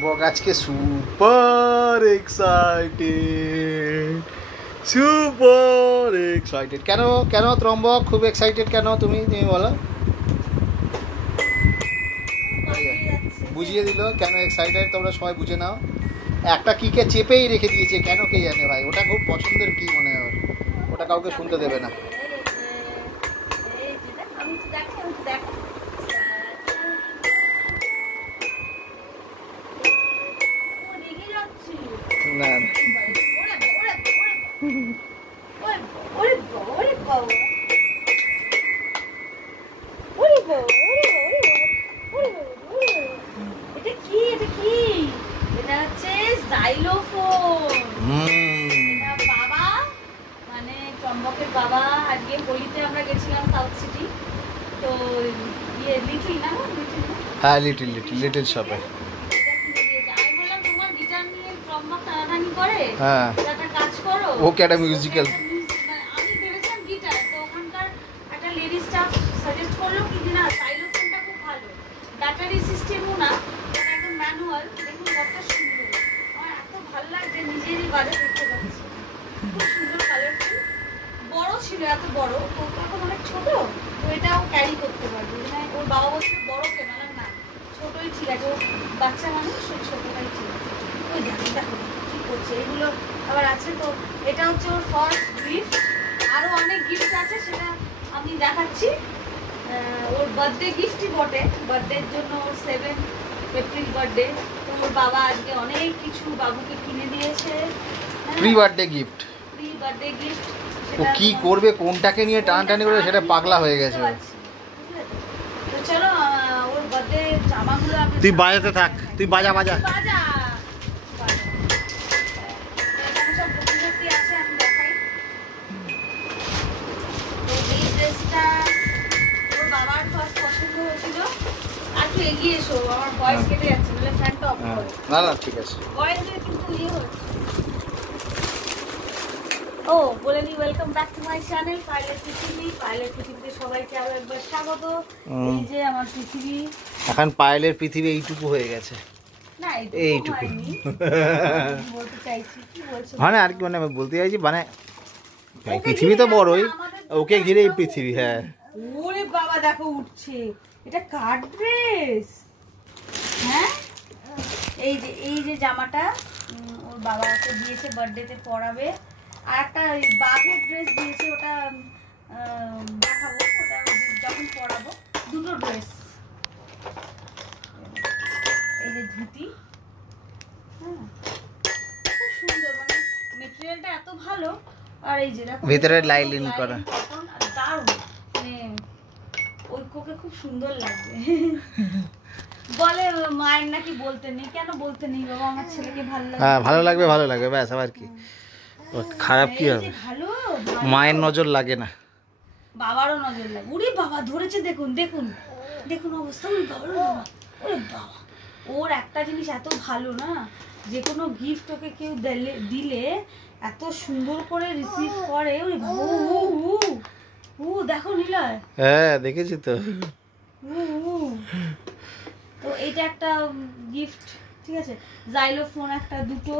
ত্রম্বক আজকে super excited, super excited. কেন কেন ত্রম্বক খুব এক্সাইটেড কেন? তুমি বলো। বুঝিয়ে দিল কেন এক্সাইটেড, তোমরা সবাই বুঝে নাও। একটা কিকে চেপেই রেখে দিয়েছে, কেন কে জানে ভাই। ওটা খুব পছন্দের কি মনে হয়, ওটা কাউকে শুনতে দেবে না। না ত্রম্বকের বাবা আজকে হোলিতে আমরা গেছিলাম সাউথ সিটি, তো ইয়ে লিটল না, হ্যাঁ লিটল লিটল লিটল শপে। আমি বললাম তোমার গিটার নিয়ে ত্রম্বক টানাটানি করে, হ্যাঁ একটা কাজ করো, ওকে একটা মিউজিক্যাল। আমি ভেবেছিলাম গিটার, তো ওখানকার একটা লেডি স্টাফ সাজেস্ট করলো কি না সাইলোফোনটা খুব ভালো, ব্যাটারি সিস্টেমও না, একদম ম্যানুয়াল। দেখুন কতটা সুন্দর, আমার এত ভালো লাগছে, নিজেরই বাজে দেখতে পাচ্ছি, খুব সুন্দর কালারফুল। বড় ছিল, এত বড়, তো এখন অনেক ছোট, তো এটাও ক্যারি করতে পারবে। মানে ওর বাবা বলছে বড় কেন, না ছোটই ঠিক আছে, ও বাচ্চা মানুষ, ছোটটাই ঠিক আছে। ওই দেখো কি করছে, এগুলো আবার আছে। তো এটা হচ্ছে ওর ফার্স্ট গিফট, আরো অনেক গিফট আছে, সেটা আমি দেখাচ্ছি। ওর বার্থডে গিফটই বটে, বার্থডের জন্য ওর 7 এপ্রিল বার্থডে, তো ওর বাবা আজকে অনেক কিছু বাবুকে কিনে দিয়েছে। Pre birthday gift, pre birthday gift. ও কি করবে, কোনটাকে নিয়ে টানটানি করবে, সেটা পাগলা হয়ে গেছে। তো চলো ওর বার্থডে জামাগুলো তুই বাজাতে থাক, তুই বাজা বাজা। এগিয়ে এসো, আমার ভয়েস কেটে যাচ্ছে, বলে ফ্যানটা অফ করো। না না ঠিক আছে, ভয়েসে কিন্তু ইয়ে হচ্ছে। ও বলে নি, welcome back to my channel pilot পৃথিবী। পাইলট পৃথিবীতে সবাইকে আরো একবার স্বাগত। এই যে আমার পৃথিবী, এখন পাইলের পৃথিবী এইটুকু হয়ে গেছে। না এইটুকু বলতে চাইছি, কি বলছো মানে আর কি, মানে আমি বলতে চাইছি মানে পৃথিবী তো বড়ই, ওকে ঘিরে এই পৃথিবী। হ্যাঁ ওরে বাবা দেখো উঠছে, এটা কার ড্রেস? হ্যাঁ এই যে জামাটা ওর বাবা ওকে দিয়েছে, বার্থডেতে পরাবে। আর একটা বাঘের ড্রেস দিয়েছে, ওটা দেখাবো, ওটা যখন পরাবো। দুটো ড্রেস, এই যে ধুতি, হ্যাঁ খুব সুন্দর, মানে মেটেরিয়ালটা এত ভালো। আর এই যে দেখো ভিতরে লাইলিন করা, দারুণ, মানে ঐক্যকে খুব সুন্দর লাগবে। বলে মায়ের নাকি বলতে নেই, কেন বলতে নেই বাবা, আমার ছেলেকে ভালো লাগবে। হ্যাঁ ভালো লাগবে, ভালো লাগবে ব্যাস, আবার কি খারাপ কি হবে, মায়ের নজর লাগে না, বাবারও নজর লাগে। ওরে বাবা ধরেছে, দেখুন দেখুন দেখুন অবস্থা, ওরে বাবা, ওরে বাবা। ওর একটা জিনিস এত ভালো না, যে কোনো গিফট ওকে কেউ দিলে এত সুন্দর করে রিসিভ করে। ওরে বাবা, দেখো নিলয়, হ্যাঁ দেখেছি তো। তো এইটা একটা গিফট, ঠিক আছে। জাইলোফোন একটা, দুটো,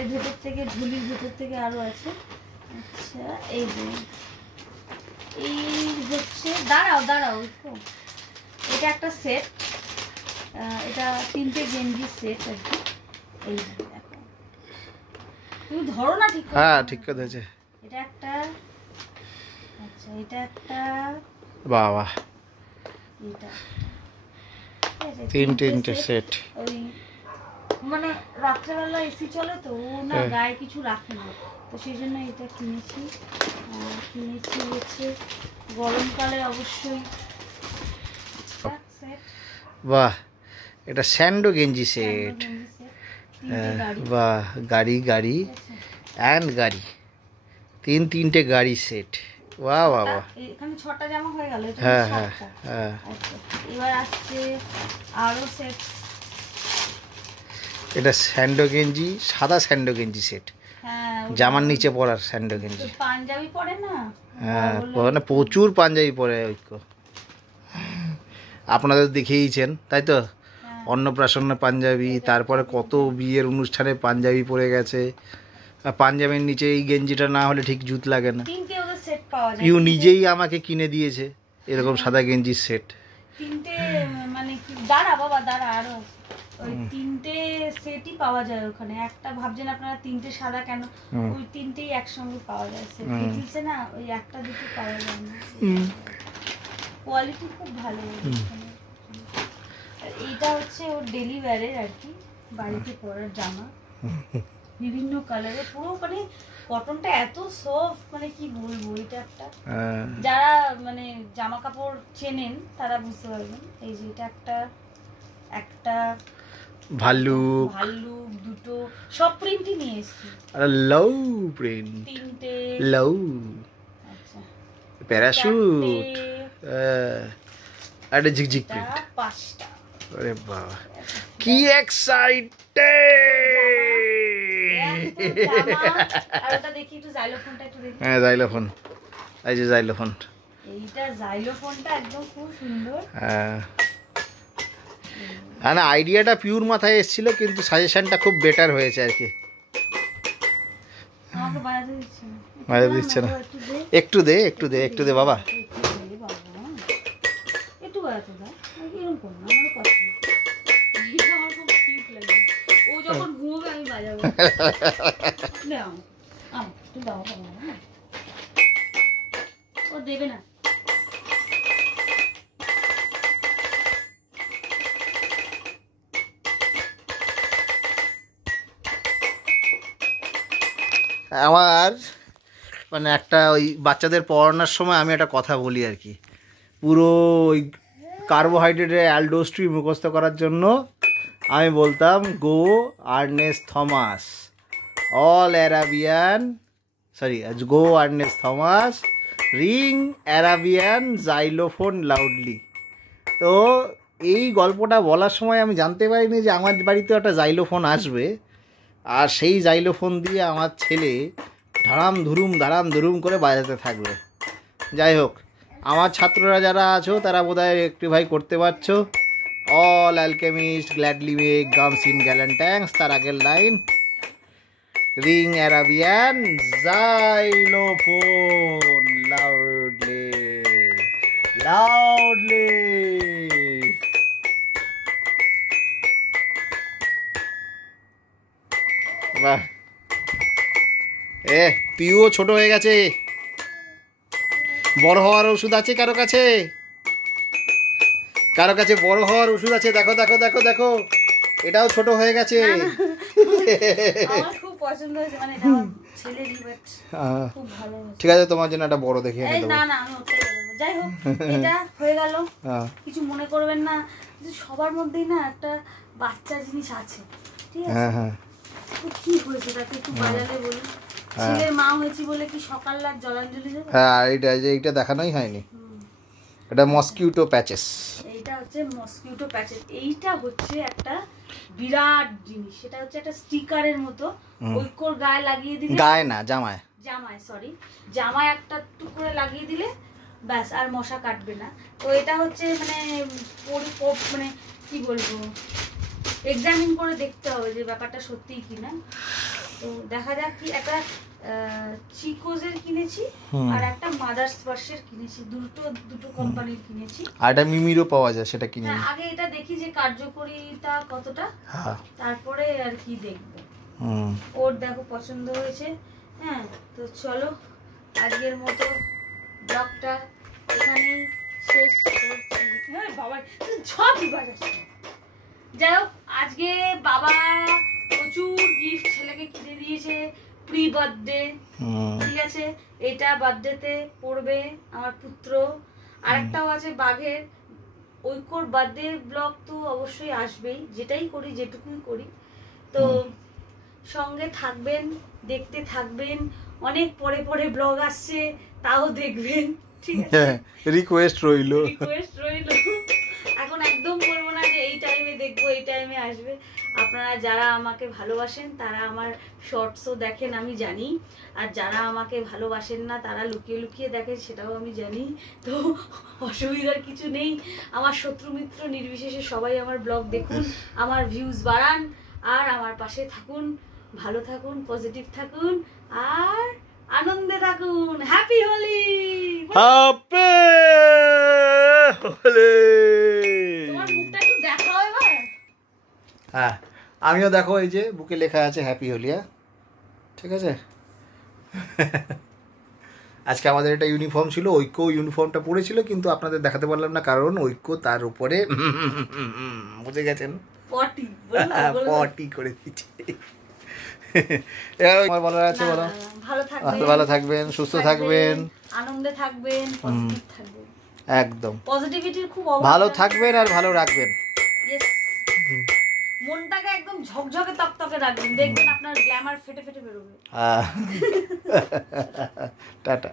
এর ভেতর থেকে, ঝুলির ভেতর থেকে আরো আছে। আচ্ছা এই যে এই হচ্ছে, দাঁড়াও দাঁড়াও, এটা একটা সেট, এটা 3টে গেঞ্জি সেট আর কি। এই দেখো, তুমি ধরো না ঠিক, হ্যাঁ ঠিক কথা আছে। এটা একটা, আচ্ছা এটা একটা, বাবা এটা 3টে সেট। ওই মানে রাত্রেবেলা এসি চলে তো, ও না গায়ে কিছু রাখে না, তো সেই জন্য এটা কিনেছি। হচ্ছে গরমকালে অবশ্যই। বাহ, এটা স্যান্ডো গেঞ্জি সেট। বাহ, গাড়ি গাড়ি অ্যান্ড গাড়ি, 3টে গাড়ি সেট। বাহ বাহ বাহ, এখানে 6টা জামা হয়ে গেল। হ্যাঁ হ্যাঁ হ্যাঁ। এবার আসছে আরো সেট, এটা স্যান্ডো গেঞ্জি, সাদা স্যান্ডো গেঞ্জি সেট, জামার নিচে পরার স্যান্ডো গেঞ্জি। পাঞ্জাবি পরে না, হ্যাঁ মানে প্রচুর পাঞ্জাবি পরে ঐক্য, আপনাদের দেখিয়েছেন তাই তো, অন্নপ্রাশনে পাঞ্জাবি, তারপরে কত বিয়ের অনুষ্ঠানে পাঞ্জাবি পরে গেছে। আর পাঞ্জাবির নিচে এই গেঞ্জিটা না হলে ঠিক জুত লাগে না। তিনটে ওদের সেট পাওয়া যায়। পিউ নিজেই আমাকে কিনে দিয়েছে এরকম সাদা গেঞ্জির সেট। তিনটে মানে কি, দাঁড়া বাবা দাঁড়া, আরো ওই তিনটে সেটই পাওয়া যায় ওখানে। একটা ভাবছেন আপনারা তিনটে সাদা কেন, ওই তিনটেই একসঙ্গে পাওয়া যায় সেট। ডিটেলসে না ওই একটা দুটো পাওয়া যায় না, কোয়ালিটি খুব ভালো ওখানে। আর এইটা হচ্ছে ওর ডেলি ওয়্যারের আর কি, বাড়িতে পরার জামা, বিভিন্ন কালারে, পুরো মানে কটনটা এত সফট, মানে কি বলবো। এটা একটা, যারা মানে জামা কাপড় চেনেন তারা বুঝতে পারবেন। এই যে এটা একটা, একটা ভাল্লুক, ভাল্লুক দুটো, সব প্রিন্টই নিয়ে এসেছি। আর লাউ প্রিন্ট, তিনটে লাউ, আচ্ছা প্যারাশুট, আর ঝিকঝিক প্রিন্ট, পাঁচটা। আরে বাবা কি এক্সাইটেড! আর ওটা দেখি একটু, জাইলোফোনটা একটু দেখি। হ্যাঁ জাইলোফোন, এই যে জাইলোফোন, এইটা জাইলোফোনটা একদম খুব সুন্দর। হ্যাঁ না আইডিয়াটা পিওর মাথায় এসেছিল, কিন্তু সাজেশনটা খুব বেটার হয়েছে আর কি। আমাকে বাজাতে দিচ্ছে না, বাজাতে দিচ্ছে না, একটু দে একটু দে একটু দে বাবা, একটু বাজাতে দাও। এরকম করো না, আমার পছন্দ, এটা আমার খুব কিউট লাগে। ও যখন ঘুমোবে আমি বাজাবো। দাও একটু দাও বাবা, ও দেবে না। আমার মানে একটা ওই বাচ্চাদের পড়ানোর সময় আমি একটা কথা বলি আর কি, পুরো ওই কার্বোহাইড্রেটের অ্যালডোস্ট্রি মুখস্থ করার জন্য আমি বলতাম go Ernest Thomas, all Arabian, sorry go Ernest Thomas, ring Arabian xylophone loudly. তো এই গল্পটা বলার সময় আমি জানতে পারিনি যে আমার বাড়িতেও একটা জাইলোফোন আসবে, আর সেই জাইলোফোন দিয়ে আমার ছেলে ধারাম ধুরুম করে বাজাতে থাকবে। যাই হোক, আমার ছাত্ররা যারা আছো তারা বোধহয় রেক্টিফাই করতে পারছো। All alchemist gladly make gums in gallon tanks, তার আগের line ring Arabian xylophone loudly loudly. বাহ, পিউও ছোট হয়ে গেছে। বড় হওয়ার ওষুধ আছে কারো কাছে? কারো কাছে বড় হওয়ার ওষুধ আছে? দেখো দেখো দেখো দেখো, এটাও ছোট হয়ে গেছে। আমার খুব পছন্দ হয়েছে, মানে এটা আমার ছেলেরই, বাট খুব ভালো হয়েছে। ঠিক আছে, তোমার জন্য একটা বড় দেখে এনে দেবো। না না আমি ওটাই দেবো। যাই হোক, এটা হয়ে গেল, কিছু মনে করবেন না। সবার মধ্যেই না একটা বাচ্চা জিনিস আছে, ঠিক আছে? হ্যাঁ হ্যাঁ, কি হয়েছে তাকে একটু বাজালে বলুন। ছেলের মা হয়েছি বলে কি সকাল রাত জলাঞ্জলি দেবে? হ্যাঁ এইটা দেখানোই হয়নি। এটা মসকিউটো প্যাচেস, এইটা হচ্ছে মসকিউটো প্যাচেস। এইটা হচ্ছে একটা বিরাট জিনিস, সেটা হচ্ছে একটা স্টিকারের মতো, ঐক্যর গায়ে লাগিয়ে দিলে, গায়ে না জামায়, জামায় সরি জামায় একটা টুক করে লাগিয়ে দিলে ব্যাস, আর মশা কাটবে না। তো এটা হচ্ছে মানে মানে কি বলবো, এক্সামিন করে দেখতে হবে যে ব্যাপারটা সত্যিই কিনা। তো দেখা যাক। কি একটা চিকোজের কিনেছি আর একটা মাদার স্পার্শের কিনেছি, দুটো কোম্পানির কিনেছি। আর এটা মিমিরও পাওয়া যায়, সেটা কিনে আগে এটা দেখি যে কার্যকরিতা কতটা, তারপরে আর কি দেখবো। ওর দেখো পছন্দ হয়েছে। হ্যাঁ, তো চলো আজকের মতো ব্লগটা এখানেই শেষ করছি। হ্যাঁ বাবা সবই বাজাচ্ছে। যাই হোক, আজকে বাবা প্রচুর গিফট ছেলেকে কিনে দিয়েছে, প্রি বার্থডে, ঠিক আছে? এটা বার্থডেতে পড়বে আমার পুত্র। আরেকটাও আছে বাঘের, ঐক্যর বার্থডে ব্লগ তো অবশ্যই আসবেই, যেটাই করি যেটুকুই করি। তো সঙ্গে থাকবেন, দেখতে থাকবেন। অনেক পরে পরে ব্লগ আসছে, তাও দেখবেন, ঠিক আছে? রিকোয়েস্ট রইলো। এখন একদম বলবো না যে এই টাইমে দেখবো, এই টাইমে আসবে। আপনারা আপনারা যারা আমাকে ভালোবাসেন তারা আমার শর্টসও দেখেন আমি জানি, আর যারা আমাকে ভালোবাসেন না তারা লুকিয়ে লুকিয়ে দেখেন সেটাও আমি জানি। তো অসুবিধার কিছু নেই, আমার শত্রু মিত্র নির্বিশেষে সবাই আমার ব্লগ দেখুন, আমার ভিউজ বাড়ান, আর আমার পাশে থাকুন, ভালো থাকুন, পজিটিভ থাকুন, আর আনন্দে থাকুন। হ্যাপি হোলি। হ্যাপি হোলি। তোমার মুখটা একটু দেখাও এবার। হ্যাঁ আমিও দেখো এই যে বুকে লেখা আছে হ্যাপি হোলিয়া, ঠিক আছে। আজকে আমাদের একটা ইউনিফর্ম ছিল, ঐক্য ইউনিফর্মটা পরেছিল, কিন্তু আপনাদের দেখাতে পারলাম না কারণ ঐক্য তার উপরে বুঝে গেছেন পটি পটি করে দিচ্ছে। আমার বলার আছে বলো। ভালো থাকবেন, সুস্থ থাকবেন, আনন্দে থাকবেন, পজিটিভ থাকবেন, একদম পজিটিভিটির খুব ভালো থাকবেন আর ভালো রাখবেন। মনটাকে একদম ঝকঝকে তকতকে রাখবেন, দেখবেন আপনার গ্ল্যামার ফেটে ফেটে বেরোবে। টাটা।